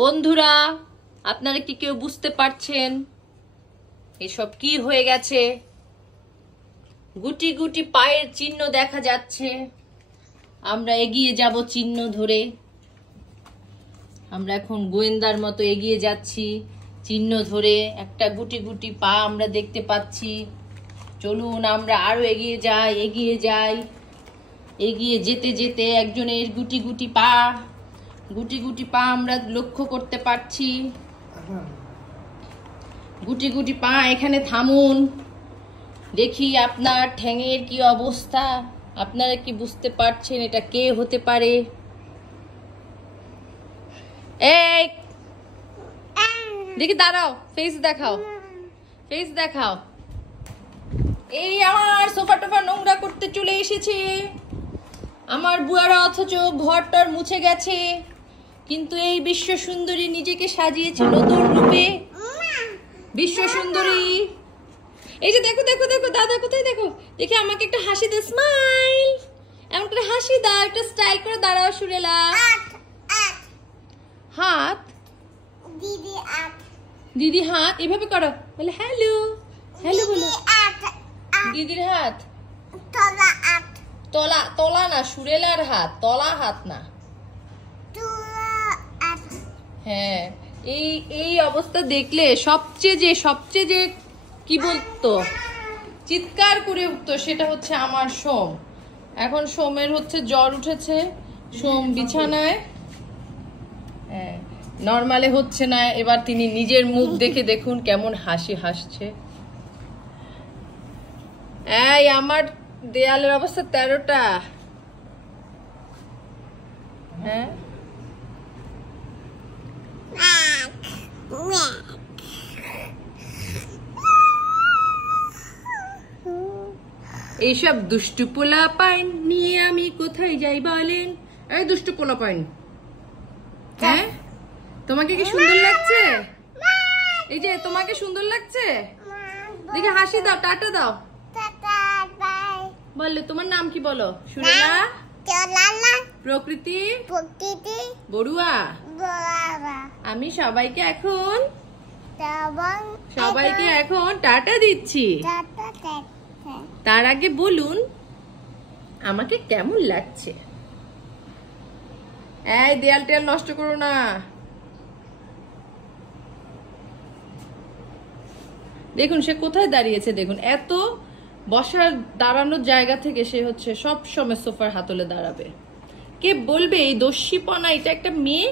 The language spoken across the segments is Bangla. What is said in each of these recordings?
বন্ধুরা, আপনারা কি কেউ বুঝতে পারছেন এসব কি হয়ে গেছে? গুটি গুটি পায়ের চিহ্ন দেখা যাচ্ছে। আমরা এগিয়ে যাব চিহ্ন ধরে। আমরা এখন গোয়েন্দার মতো এগিয়ে যাচ্ছি চিহ্ন ধরে। একটা গুটি গুটি পা আমরা দেখতে পাচ্ছি। চলুন আমরা আরো এগিয়ে যাই, এগিয়ে যাই। এগিয়ে যেতে যেতে একজনের গুটি গুটি পা আমরা লক্ষ্য করতে পারছি। গুটি গুটি পা এখানে থামুন, দেখি আপনার ঠ্যাঙের কি অবস্থা। আপনারা কি বুঝতে পারছেন এটা কে হতে পারে? এই দেখি, দাঁড়াও, ফেস দেখাও, ফেস দেখাও। এই আমার সোফা টোফা নোংরা করতে চলে এসেছে আমার বুয়ারা, অথচ ঘরটার মুছে গেছে। কিন্তু এই বিশ্ব সুন্দরী নিজেকে সাজিয়েছে নতুন রূপে। বিশ্ব সুন্দরী, এই যে দেখো দেখো দেখো, দাদা কোথায়? দেখো দেখি, আমাকে একটা হাসি দে, স্মাইল। এমন করে হাসি দাও, একটা স্টাইল করে দাঁড়াও সুরেলা। হাত দিদি, হাত এভাবে করো, বলে হ্যালো হ্যালো বলো। দিদির হাত তলা, তলা না, সুরেলার হাত তলা, হাত না। হ্যাঁ, এই অবস্থা দেখলে সবচেয়ে যে কি বলতো, চিৎকার করে উঠতো, সেটা হচ্ছে আমার সোম। এখন সোমের হচ্ছে জ্বর উঠেছে। সোম বিছানায়, হ্যাঁ, নরমালে হচ্ছে না। এবার তিনি নিজের মুখ দেখে দেখুন কেমন হাসি হাসছে। এই আমার দেয়ালের অবস্থা 13টা। হ্যাঁ, এইসব দুষ্টু পোলা পাইন নিয়ে আমি কোথায় যাই বলেন? এই দুষ্টু পোলা পাইন, হ্যাঁ, তোমাকে কি সুন্দর লাগছে? এই যে তোমাকে সুন্দর লাগছে, দেখে হাসি দাও, টাটা দাও, বললে। তোমার নাম কি বলো? সুরেলা, প্রকৃতি, বড়ুয়া। আমি সবাইকে এখন টাটা দিচ্ছি। তার আগে বলুন আমাকে কেমন লাগছে। এই দেয়াল টেয়াল নষ্ট করো না। দেখুন সে কোথায় দাঁড়িয়েছে, দেখুন এত বসার দাঁড়ানোর জায়গা থেকে সে হচ্ছে সব সময় সোফার হাতলে দাঁড়াবে। কে বলবে এই দস্যিপনা? এটা একটা মেয়ে,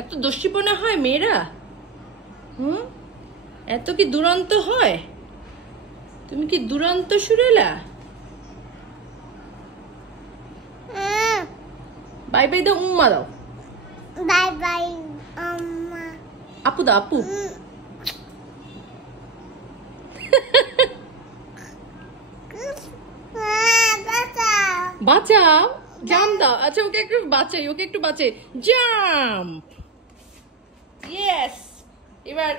এত দস্যিপনা হয় মেয়েরা? এত কি দুরন্ত হয়? তুমি কি দুরন্ত সুরেলা? বাই বাই দাও, উম্মা দাও। বাই বাই আম্মা। আপু দাও, আপু। বাঁচাও, জাম্প দাও। আচ্ছা, ওকে একটু বাঁচাই, জাম্প। ইয়েস। এবার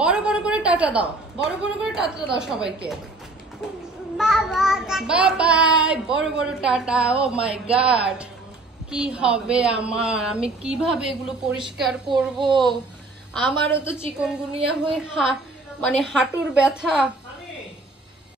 বড় বড় করে টাটা দাও, সবাইকে। বাই, বড় বড় টাটা। ও মাই গড, কি হবে আমার? আমি কিভাবে এগুলো পরিষ্কার করব? আমারও তো চিকনগুনিয়া হয়ে মানে হাঁটুর ব্যথা।